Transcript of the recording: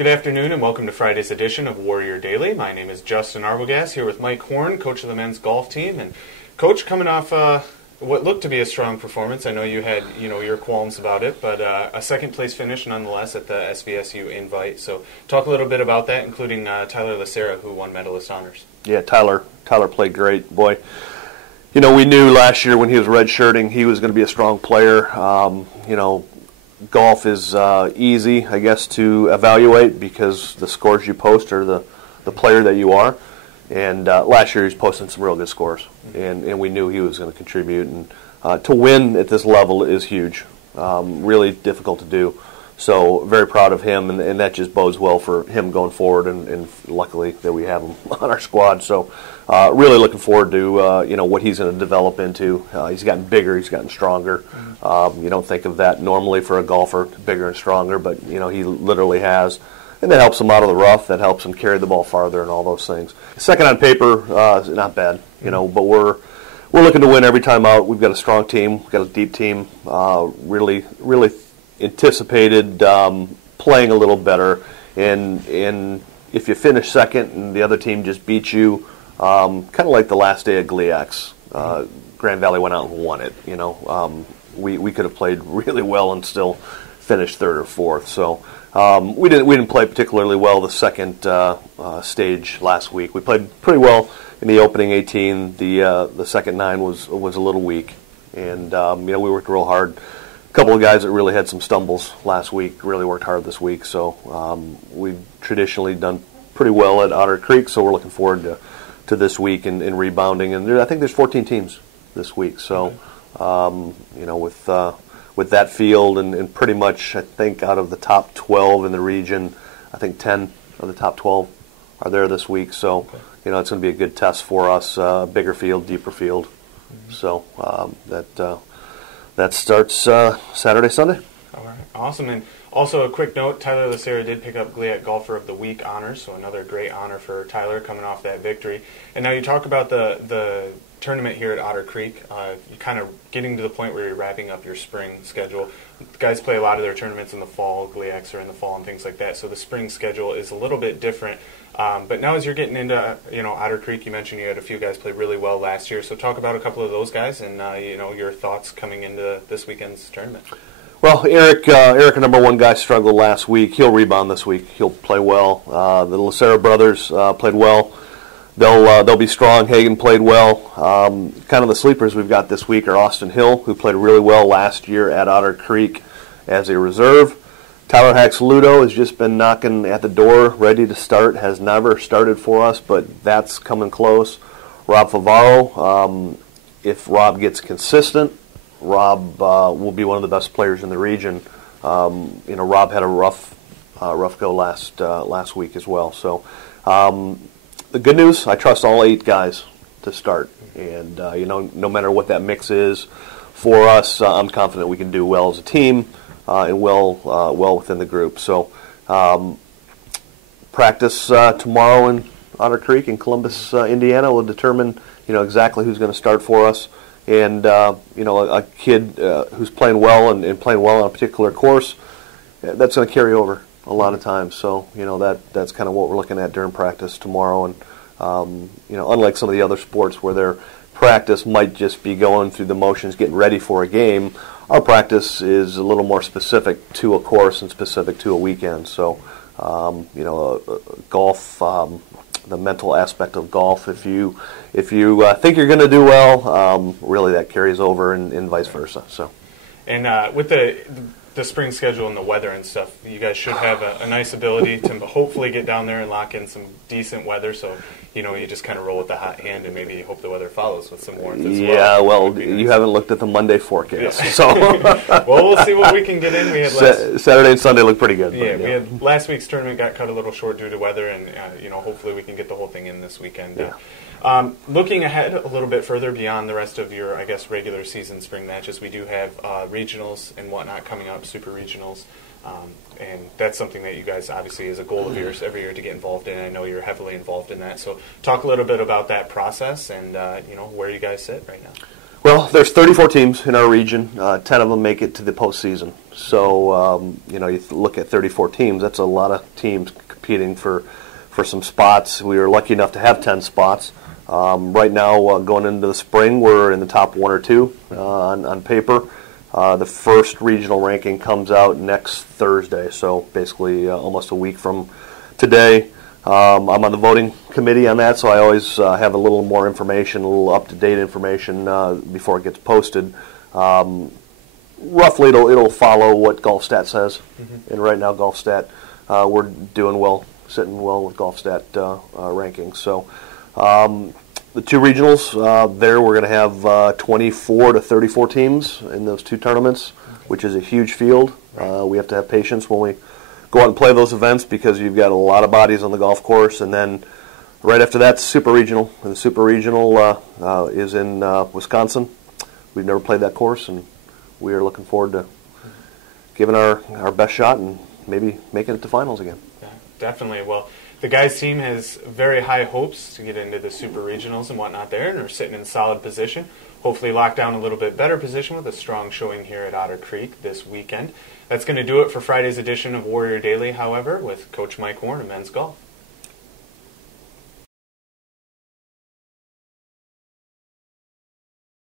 Good afternoon and welcome to Friday's edition of Warrior Daily. My name is Justin Arbogast here with Mike Horn, coach of the men's golf team. And Coach, coming off what looked to be a strong performance, I know you had your qualms about it, but a second place finish nonetheless at the SVSU Invite. So talk a little bit about that, including Tyler Lacera, who won medalist honors. Yeah, Tyler played great. Boy, we knew last year when he was redshirting he was going to be a strong player. Golf is easy, I guess, to evaluate because the scores you post are the player that you are. And last year he was posting some real good scores, and we knew he was going to contribute. And to win at this level is huge, really difficult to do. So very proud of him, and that just bodes well for him going forward. And luckily that we have him on our squad. So really looking forward to what he's going to develop into. He's gotten bigger, he's gotten stronger. You don't think of that normally for a golfer, bigger and stronger, but he literally has. And that helps him out of the rough. That helps him carry the ball farther and all those things. Second on paper, not bad, but we're looking to win every time out. We've got a strong team. We've got a deep team. Really anticipated playing a little better. And if you finish second and the other team just beats you, kind of like the last day at GLIAC, Grand Valley went out and won it. We could have played really well and still finished third or fourth. So we didn't play particularly well the second stage last week. We played pretty well in the opening 18. The second 9 was a little weak, and we worked real hard. A couple of guys that really had some stumbles last week really worked hard this week. So we've traditionally done pretty well at Otter Creek. So we're looking forward to this week and rebounding. And I think there's 14 teams this week. So with that field and pretty much, I think, out of the top 12 in the region, I think 10 of the top 12 are there this week. So, it's going to be a good test for us, bigger field, deeper field. So that starts Saturday, Sunday. All right, awesome. And also a quick note, Tyler Lacera did pick up GLIAC Golfer of the Week honors, so another great honor for Tyler coming off that victory. And now you talk about the tournament here at Otter Creek. You're kind of getting to the point where you're wrapping up your spring schedule. The guys play a lot of their tournaments in the fall, GLIACs are in the fall and things like that, so the spring schedule is a little bit different. But now as you're getting into Otter Creek, you mentioned you had a few guys play really well last year, so talk about a couple of those guys and your thoughts coming into this weekend's tournament. Well, Eric, our number one guy, struggled last week. He'll rebound this week. He'll play well. The Lacera brothers played well. They'll be strong. Hagen played well. Kind of the sleepers we've got this week are Austin Hill, who played really well last year at Otter Creek as a reserve. Tyler Haxludo has just been knocking at the door, ready to start. Has never started for us, but that's coming close. Rob Favaro, if Rob gets consistent, Rob will be one of the best players in the region. Rob had a rough go last week as well. So the good news, I trust all 8 guys to start, and no matter what that mix is for us, I'm confident we can do well as a team and well within the group. So practice tomorrow in Otter Creek in Columbus, Indiana, will determine exactly who's going to start for us. And a kid who's playing well and playing well on a particular course, that's going to carry over a lot of times. So that's kind of what we're looking at during practice tomorrow. And unlike some of the other sports where their practice might just be going through the motions, getting ready for a game, our practice is a little more specific to a course and specific to a weekend. So golf, the mental aspect of golf, if you think you're going to do well, really that carries over and vice versa. So, and with the spring schedule and the weather and stuff, you guys should have a nice ability to hopefully get down there and lock in some decent weather. So you just kind of roll with the hot hand and maybe hope the weather follows with some warmth as well. Yeah, well, you haven't looked at the Monday forecast. Yeah. So well, we'll see what we can get in. We had Saturday and Sunday look pretty good. Yeah, we had last week's tournament got cut a little short due to weather, and hopefully we can get the whole thing in this weekend. Yeah. Looking ahead a little bit further beyond the rest of your, regular season spring matches, we do have regionals and whatnot coming up, super regionals. And that's something that you guys obviously is a goal of yours every year to get involved in. I know you're heavily involved in that. So talk a little bit about that process and where you guys sit right now. Well, there's 34 teams in our region. 10 of them make it to the postseason. So, you look at 34 teams, that's a lot of teams competing for some spots. We were lucky enough to have 10 spots. Right now, going into the spring, we're in the top 1 or 2 on paper. The first regional ranking comes out next Thursday, so basically almost a week from today. I'm on the voting committee on that, so I always have a little more information, a little up-to-date information before it gets posted. Roughly, it'll follow what GolfStat says, and right now GolfStat, we're doing well, sitting well with GolfStat rankings. So the 2 regionals, there we're going to have 24 to 34 teams in those 2 tournaments, which is a huge field. We have to have patience when we go out and play those events because you've got a lot of bodies on the golf course. And then right after that, Super Regional. And the Super Regional is in Wisconsin. We've never played that course, and we are looking forward to giving our best shot and maybe making it to finals again. Yeah, definitely. Well, the guys' team has very high hopes to get into the Super Regionals and whatnot there, and are sitting in solid position. Hopefully lock down a little bit better position with a strong showing here at Otter Creek this weekend. That's going to do it for Friday's edition of Warrior Daily, however, with Coach Mike Warren of Men's Golf.